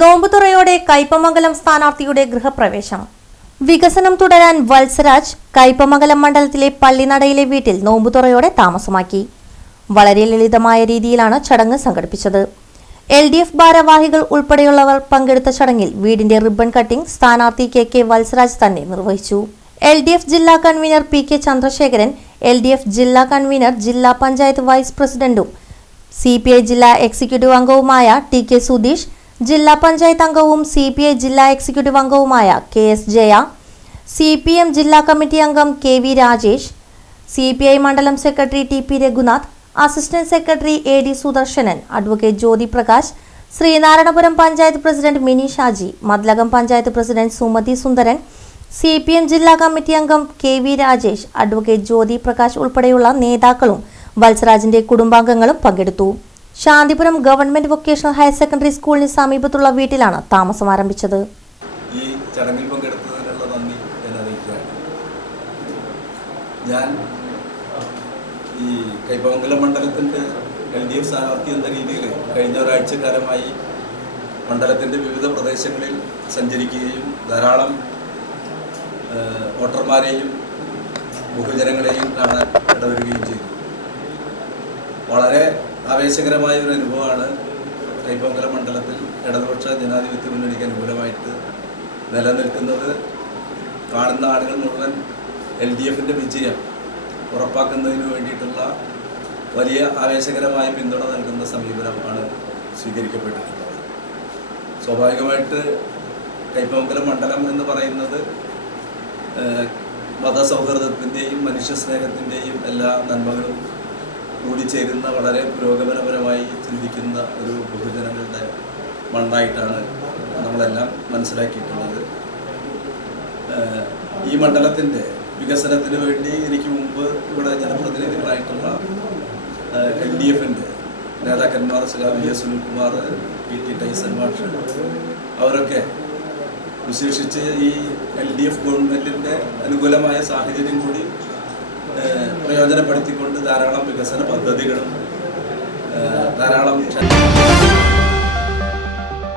നോമ്പുതുറയോടെ കയ്പമംഗലം സ്ഥാനാർത്ഥിയുടെ ഗൃഹപ്രവേശം. വികസനം തുടരാൻ വത്സരാജ് കയ്പമംഗലം മണ്ഡലത്തിലെ പള്ളിനടയിലെ വീട്ടിൽ നോമ്പുതുറയോടെ താമസമാക്കി. വളരെ ലളിതമായ രീതിയിലാണ് ചടങ്ങ് സംഘടിപ്പിച്ചത്. LDF ഭാരവാഹികൾ ഉൾപ്പെടെയുള്ളവർ പങ്കെടുത്ത ചടങ്ങിൽ വീടിന്റെ റിബൺ കട്ടിംഗ് സ്ഥാനാർത്ഥി KK വത്സരാജ് തന്നെ നിർവഹിച്ചു. LDF ജില്ലാ കൺവീനർ PK ചന്ദ്രശേഖരൻ, LDF ജില്ലാ കൺവീനർ, ജില്ലാ പഞ്ചായത്ത് വൈസ് പ്രസിഡന്റും CPI ജില്ലാ എക്സിക്യൂട്ടീവ് അംഗവുമായ TK സുധീഷ്, ജില്ലാ പഞ്ചായത്ത് അംഗവും CPI ജില്ലാ എക്സിക്യൂട്ടീവ് അംഗവുമായ KS ജയ, CPM ജില്ലാ കമ്മിറ്റി അംഗം KV രാജേഷ്, CPI മണ്ഡലം secretary TP Raghunath, assistant secretary AD Sudarsanan, advocate Jyothi Prakash, Sreenarayanapuram panchayat president Mini Shaji, Mathilakam panchayat president Sumathi Sundaran, CPM ജില്ലാ കമ്മിറ്റി അംഗം KV രാജേഷ്, അഡ്വക്കേറ്റ് ജ്യോതി പ്രകാശ് ഉൾപ്പെടെയുള്ള നേതാക്കളും വത്സരാജിന്റെ കുടുംബാംഗങ്ങളും പങ്കെടുത്തു. Shanthipuram government vocational higher secondary സ്കൂളിന് സമീപത്തുള്ള വീട്ടിലാണ് താമസം ആരംഭിച്ചത്. ഈ ചടങ്ങിൽ പങ്കെടുത്തതിനുള്ള നന്ദി ഞാൻ അറിയിക്കുകയാണ്. ഞാൻ ഈ കയ്പമംഗലം മണ്ഡലത്തിൻ്റെ LDF സ്ഥാനാർത്ഥി എന്ന രീതിയിൽ കഴിഞ്ഞ ഒരാഴ്ചക്കാലമായി മണ്ഡലത്തിൻ്റെ വിവിധ പ്രദേശങ്ങളിൽ സഞ്ചരിക്കുകയും ധാരാളം വോട്ടർമാരെയും ബഹുജനങ്ങളെയും കാണാൻ ഇടവരികയും ചെയ്തു. വളരെ ആവേശകരമായ ഒരു അനുഭവമാണ് കയ്പമംഗലം മണ്ഡലത്തിൽ ഇടതുപക്ഷ ജനാധിപത്യ മുന്നണിക്ക് അനുകൂലമായിട്ട് നിലനിൽക്കുന്നത്. കാണുന്ന ആളുകൾ മുഴുവൻ LDFൻ്റെ വിജയം ഉറപ്പാക്കുന്നതിന് വേണ്ടിയിട്ടുള്ള വലിയ ആവേശകരമായ പിന്തുണ നൽകുന്ന സമീപനമാണ് സ്വീകരിക്കപ്പെട്ടിട്ടുള്ളത്. സ്വാഭാവികമായിട്ട് കയ്പമംഗലം മണ്ഡലം എന്ന് പറയുന്നത് മതസൗഹാർദ്ദത്തിൻ്റെയും മനുഷ്യസ്നേഹത്തിൻ്റെയും എല്ലാ നന്മകളും കൂടിച്ചേരുന്ന വളരെ പുരോഗമനപരമായി ചിന്തിക്കുന്ന ഒരു ബഹുജനങ്ങളുടെ മണ്ണായിട്ടാണ് നമ്മളെല്ലാം മനസ്സിലാക്കിയിട്ടുള്ളത്. ഈ മണ്ഡലത്തിൻ്റെ വികസനത്തിന് വേണ്ടി എനിക്ക് മുമ്പ് ഇവിടെ ജനപ്രതിനിധികളായിട്ടുള്ള LDFൻ്റെ നേതാക്കന്മാർ VS സുനിൽകുമാർ, PT ടൈസൺ മാഷ്, അവരൊക്കെ വിശേഷിച്ച് ഈ LDF ഗവൺമെൻറ്റിൻ്റെ അനുകൂലമായ സാഹചര്യം കൂടി പ്രയോജനപ്പെടുത്തിക്കൊണ്ട് ധാരാളം വികസന പദ്ധതികളും ധാരാളം